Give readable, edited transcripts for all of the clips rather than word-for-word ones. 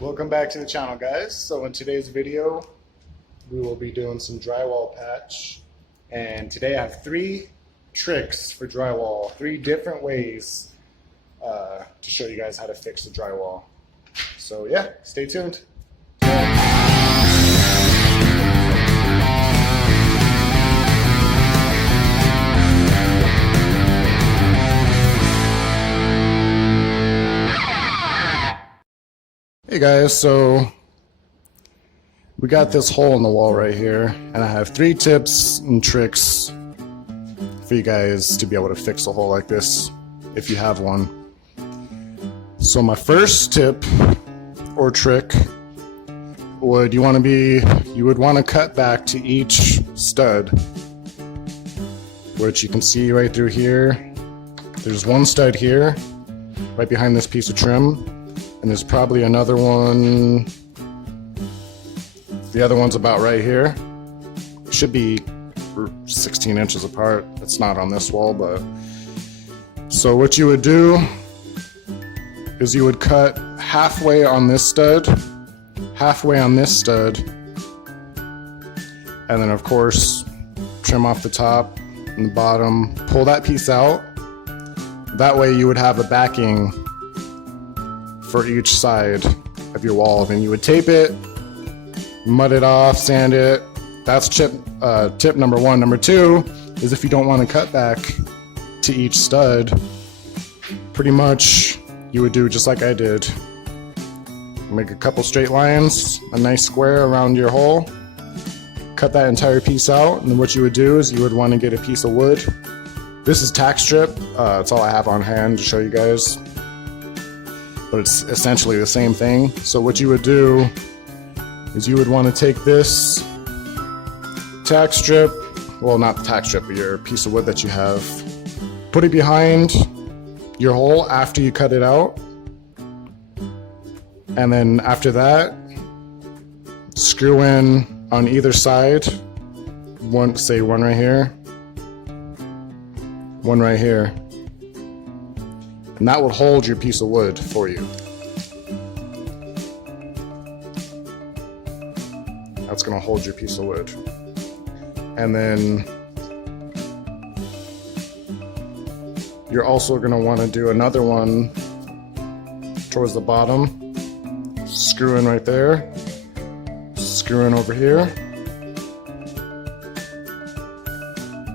Welcome back to the channel, guys. So in today's video we will be doing some drywall patch, and today I have 3 tricks for drywall, 3 different ways to show you guys how to fix the drywall. So yeah, stay tuned. Hey guys, so we got this hole in the wall right here, and I have 3 tips and tricks for you guys to be able to fix a hole like this if you have one. So my first tip or trick you would want to cut back to each stud, which you can see right through here. There's one stud here right behind this piece of trim. And there's probably another one. The other one's about right here. It should be 16 inches apart. It's not on this wall, but. So what you would do is you would cut halfway on this stud, halfway on this stud, and then of course trim off the top and the bottom, pull that piece out. That way you would have a backing for each side of your wall, and you would tape it, mud it off, sand it. That's tip number 1. Number 2 is if you don't want to cut back to each stud, pretty much you would do just like I did. Make a couple straight lines, a nice square around your hole, cut that entire piece out, and then what you would do is you would want to get a piece of wood. This is tack strip. That's all I have on hand to show you guys, but it's essentially the same thing. So what you would do is you would want to take this tack strip, well, not the tack strip, but your piece of wood that you have, put it behind your hole after you cut it out, and then after that screw in on either side, one right here, one right here. And that will hold your piece of wood for you. That's going to hold your piece of wood. And then you're also going to want to do another one towards the bottom. Screw in right there. Screw in over here.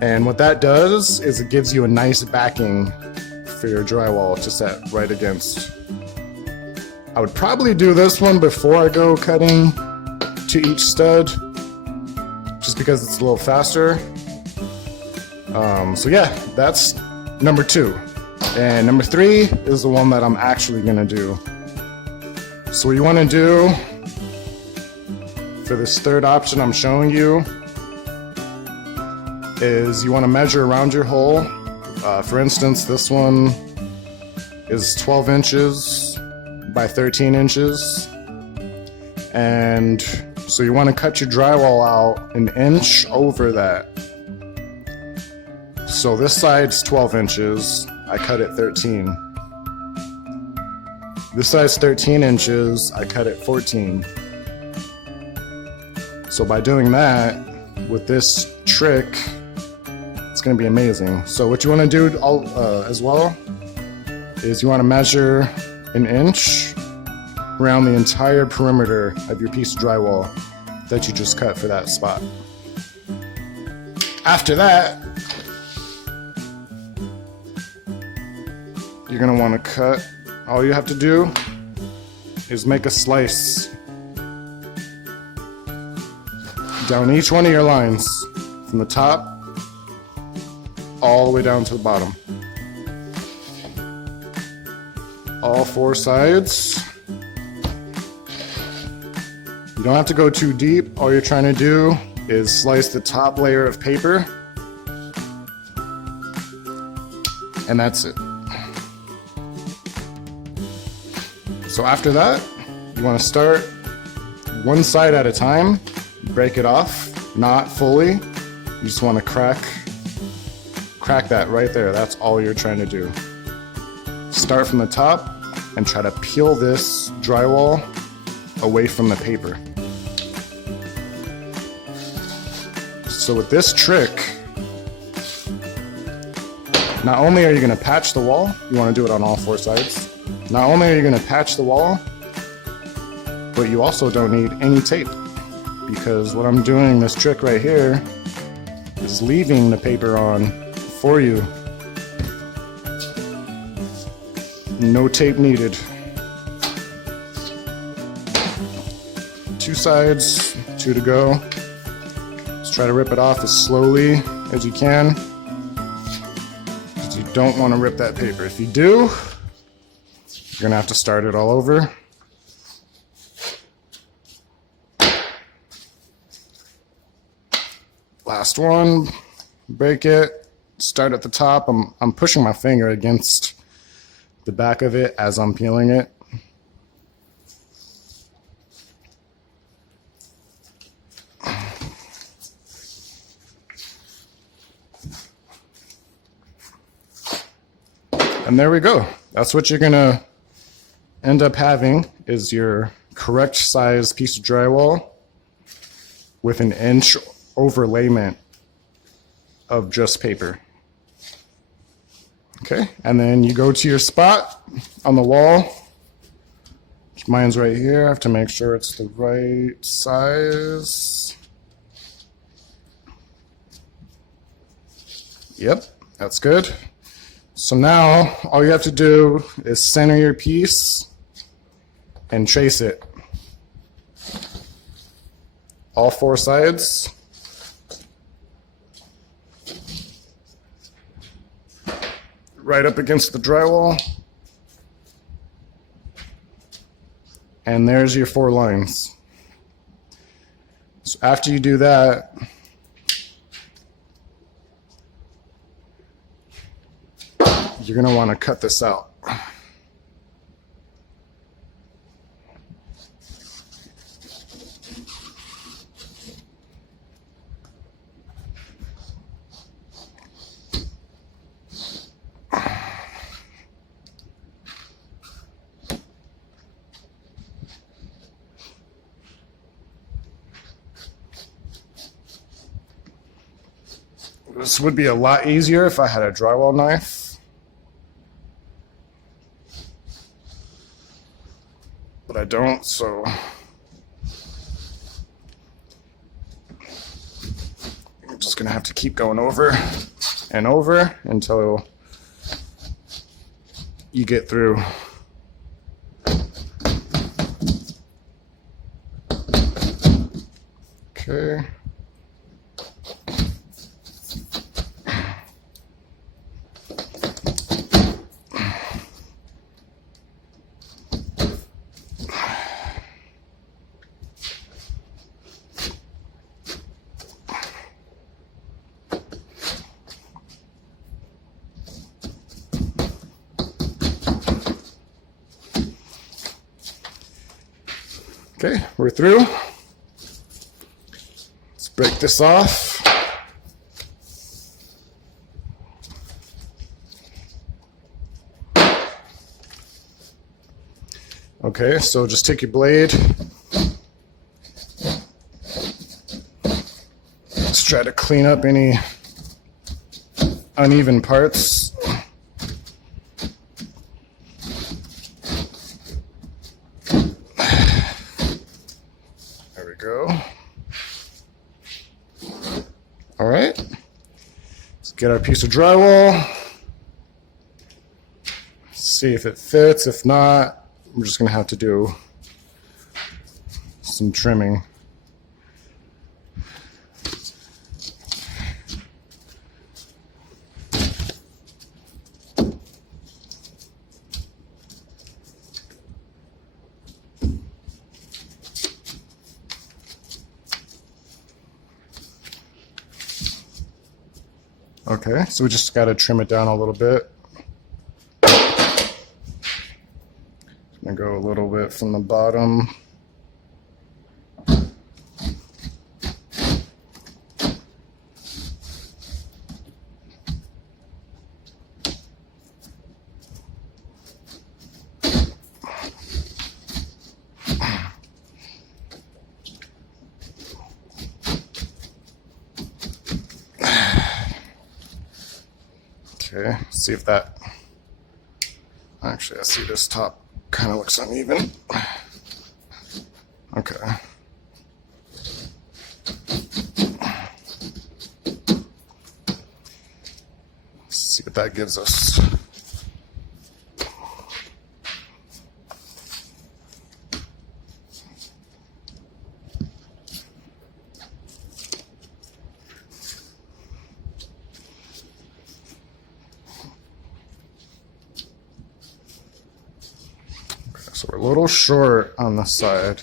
And what that does is it gives you a nice backing for your drywall to set right against. I would probably do this one before I go cutting to each stud, just because it's a little faster. So yeah, that's number 2. And number 3 is the one that I'm actually gonna do. So what you wanna do for this third option I'm showing you is you wanna measure around your hole. For instance, this one is 12 inches by 13 inches. And so you want to cut your drywall out an inch over that. So this side's 12 inches, I cut it 13. This side's 13 inches, I cut it 14. So by doing that, with this trick, it's going to be amazing. So what you want to do as well is you want to measure an inch around the entire perimeter of your piece of drywall that you just cut for that spot. After that, you're going to want to cut. All you have to do is make a slice down each one of your lines from the top all the way down to the bottom. All 4 sides. You don't have to go too deep. All you're trying to do is slice the top layer of paper, and that's it. So after that, you want to start one side at a time, break it off, not fully. You just want to crack that right there. That's all you're trying to do. Start from the top and try to peel this drywall away from the paper. So with this trick, not only are you going to patch the wall, you want to do it on all four sides. Not only are you going to patch the wall, but you also don't need any tape, because what I'm doing, this trick right here, is leaving the paper on for you. No tape needed. Two sides, two to go. Just try to rip it off as slowly as you can, because you don't want to rip that paper. If you do, you're gonna have to start it all over. Last one, break it, start at the top. I'm pushing my finger against the back of it as I'm peeling it. And there we go. That's what you're gonna end up having, is your correct size piece of drywall with an inch overlayment of just paper. Okay, and then you go to your spot on the wall. Mine's right here. I have to make sure it's the right size. Yep, that's good. So now all you have to do is center your piece and trace it. All four sides. Right up against the drywall. And there's your 4 lines. So after you do that, you're going to want to cut this out. This would be a lot easier if I had a drywall knife, but I don't, so I'm just gonna have to keep going over and over until you get through. Okay. Okay, we're through. Let's break this off. Okay, so just take your blade. Let's try to clean up any uneven parts. Go. All right, let's get our piece of drywall. See if it fits. If not, we're just gonna have to do some trimming. Okay, so we just got to trim it down a little bit. I'm going to go a little bit from the bottom. Okay, see if that, actually I see this top kind of looks uneven. Okay. Let's see what that gives us. So we're a little short on the side.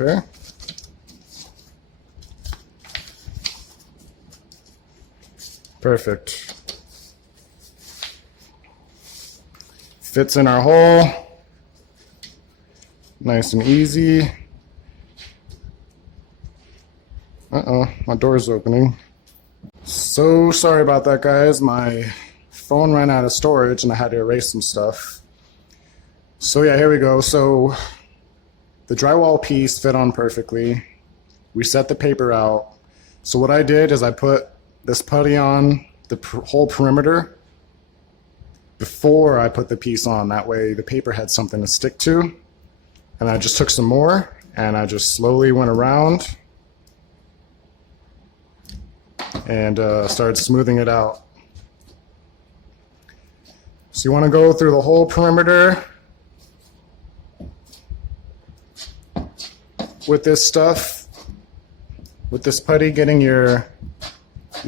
Okay. Perfect. Fits in our hole. Nice and easy. Uh-oh, my door's opening. So sorry about that, guys. My phone ran out of storage and I had to erase some stuff. So yeah, here we go. So the drywall piece fit on perfectly. We set the paper out. So what I did is I put this putty on the whole perimeter before I put the piece on. That way the paper had something to stick to. And I just took some more and I just slowly went around and started smoothing it out. So you want to go through the whole perimeter with this stuff, with this putty, getting your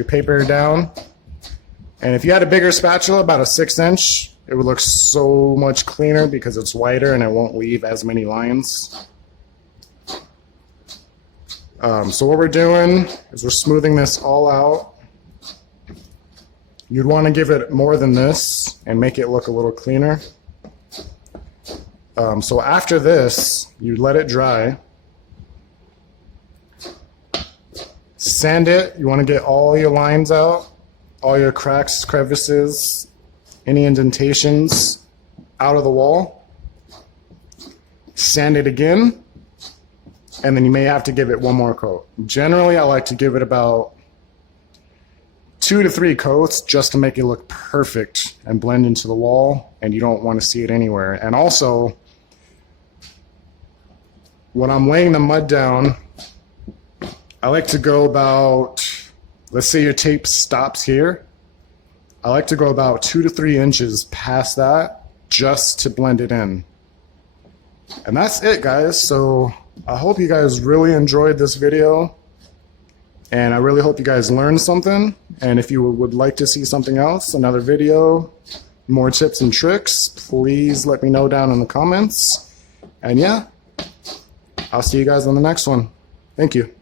paper down. And if you had a bigger spatula, about a 6-inch, it would look so much cleaner because it's wider and it won't leave as many lines. So what we're doing is we're smoothing this all out. You'd want to give it more than this and make it look a little cleaner. So after this, you let it dry. Sand it. You want to get all your lines out, all your cracks, crevices, any indentations out of the wall. Sand it again, and then you may have to give it one more coat. Generally, I like to give it about 2 to 3 coats just to make it look perfect and blend into the wall, and you don't want to see it anywhere. And also, when I'm laying the mud down, I like to go about, let's say your tape stops here. I like to go about 2 to 3 inches past that just to blend it in. And that's it, guys. So I hope you guys really enjoyed this video. And I really hope you guys learned something. And if you would like to see something else, another video, more tips and tricks, please let me know down in the comments. And yeah, I'll see you guys on the next one. Thank you.